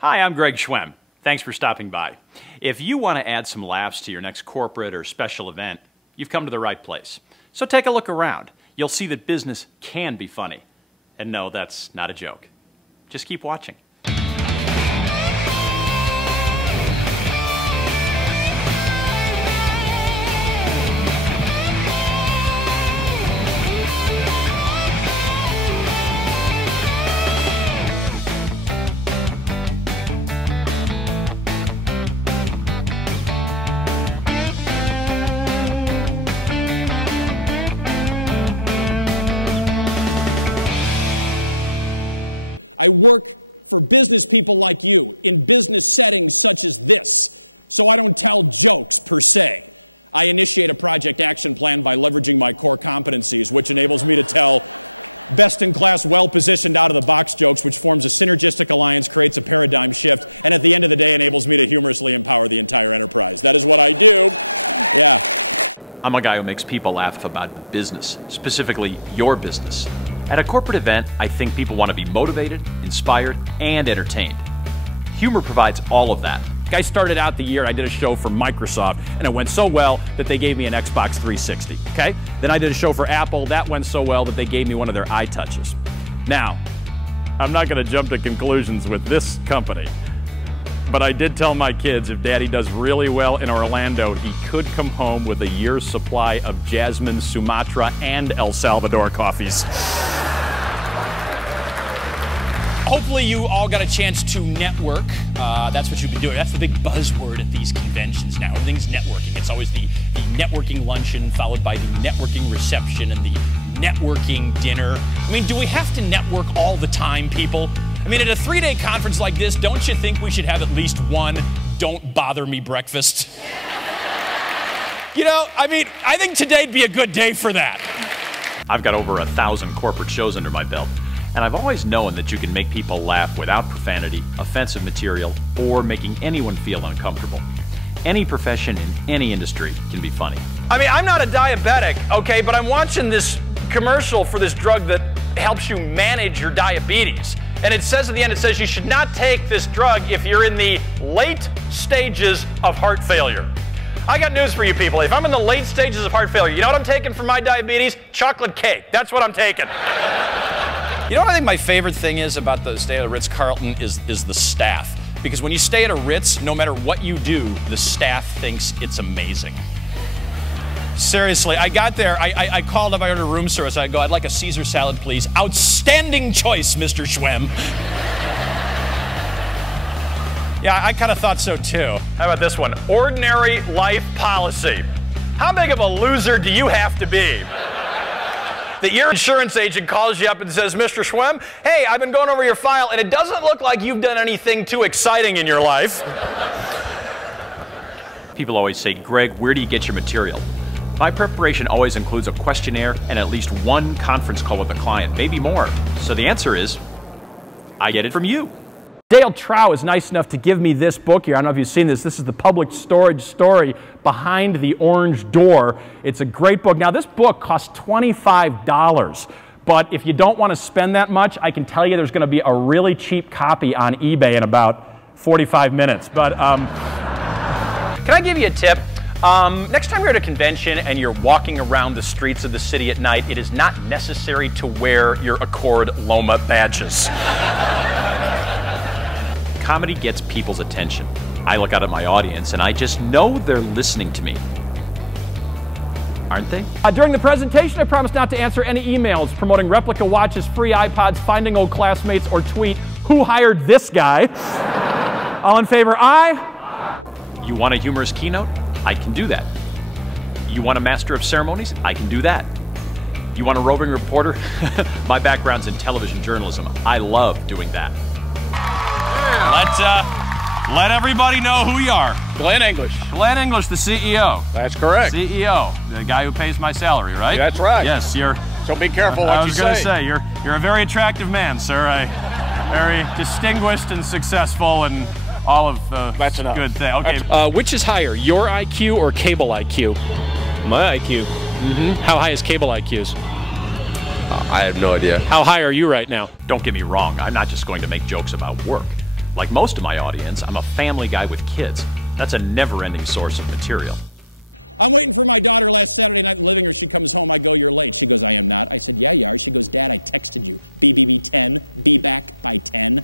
Hi, I'm Greg Schwem. Thanks for stopping by. If you want to add some laughs to your next corporate or special event, you've come to the right place. So take a look around. You'll see that business can be funny. And no, that's not a joke. Just keep watching. Work for business people like you in business settings such as this, so I don't tell jokes per se. I initiate a project action plan by leveraging my core competencies, which enables me to sell best-in-class, well-positioned out-of-the-box skills, which forms a synergistic alliance, creates a paradigm shift, and at the end of the day enables me to humorously empower the entire enterprise. That is what I do. Yeah. I'm a guy who makes people laugh about business, specifically your business. At a corporate event, I think people want to be motivated, inspired, and entertained. Humor provides all of that. I started out the year, I did a show for Microsoft, and it went so well that they gave me an Xbox 360, okay? Then I did a show for Apple, that went so well that they gave me one of their iTouches. Now, I'm not gonna jump to conclusions with this company, but I did tell my kids if Daddy does really well in Orlando, he could come home with a year's supply of Jasmine, Sumatra, and El Salvador coffees. Hopefully you all got a chance to network. That's what you've been doing. That's the big buzzword at these conventions now. Everything's networking. It's always the networking luncheon followed by the networking reception and the networking dinner. I mean, do we have to network all the time, people? I mean, at a 3-day conference like this, don't you think we should have at least one don't bother me breakfast? You know, I mean, I think today'd be a good day for that. I've got over 1,000 corporate shows under my belt. And I've always known that you can make people laugh without profanity, offensive material, or making anyone feel uncomfortable. Any profession in any industry can be funny. I mean, I'm not a diabetic, okay, but I'm watching this commercial for this drug that helps you manage your diabetes. And it says at the end, it says you should not take this drug if you're in the late stages of heart failure. I got news for you people. If I'm in the late stages of heart failure, you know what I'm taking for my diabetes? Chocolate cake. That's what I'm taking. You know what I think my favorite thing is about the stay at a Ritz-Carlton is the staff. Because when you stay at a Ritz, no matter what you do, the staff thinks it's amazing. Seriously, I got there, I called up, I ordered room service, I go, I'd like a Caesar salad, please. Outstanding choice, Mr. Schwem. Yeah, I kind of thought so too. How about this one? Ordinary life policy. How big of a loser do you have to be that your insurance agent calls you up and says, Mr. Schwem, hey, I've been going over your file and it doesn't look like you've done anything too exciting in your life. People always say, Greg, where do you get your material? My preparation always includes a questionnaire and at least one conference call with a client, maybe more. So the answer is, I get it from you. Dale Trow is nice enough to give me this book here. I don't know if you've seen this. This is the public storage story behind the orange door. It's a great book. Now, this book costs $25, but if you don't want to spend that much, I can tell you there's going to be a really cheap copy on eBay in about 45 minutes. But can I give you a tip? Next time you're at a convention and you're walking around the streets of the city at night, it is not necessary to wear your Accord Loma badges. Comedy gets people's attention. I look out at my audience and I just know they're listening to me. Aren't they? During the presentation, I promised not to answer any emails promoting replica watches, free iPods, finding old classmates, or tweet, who hired this guy? All in favor, aye? You want a humorous keynote? I can do that. You want a master of ceremonies? I can do that. You want a roving reporter? My background's in television journalism. I love doing that. Let everybody know who you are. Glenn English. Glenn English, the CEO. That's correct. CEO, the guy who pays my salary, right? That's right. Yes, you're. So be careful what you say. I was going to say, you're a very attractive man, sir. Very distinguished and successful and all of the good things. Okay. Which is higher, your IQ or cable IQ? My IQ. How high is cable IQs? I have no idea. How high are you right now? Don't get me wrong, I'm not just going to make jokes about work. Like most of my audience, I'm a family guy with kids. That's a never-ending source of material. I'm waiting for my daughter last Saturday night later when she comes home. I go, your legs. She goes, I am not. I said, yeah. She goes, Dad, I texted you. BB10, BF10.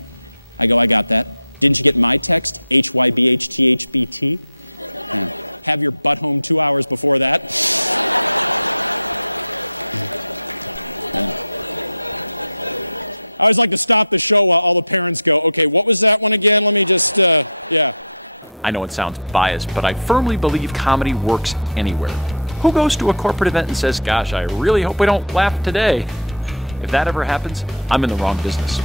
I go, I got that. Didn't put my text, HYBH2HQ2. Have your stuff home 2 hours before that. I always like to stop the show while all the parents go, okay, what was that one again? Let me just, I know it sounds biased, but I firmly believe comedy works anywhere. Who goes to a corporate event and says, gosh, I really hope we don't laugh today? If that ever happens, I'm in the wrong business.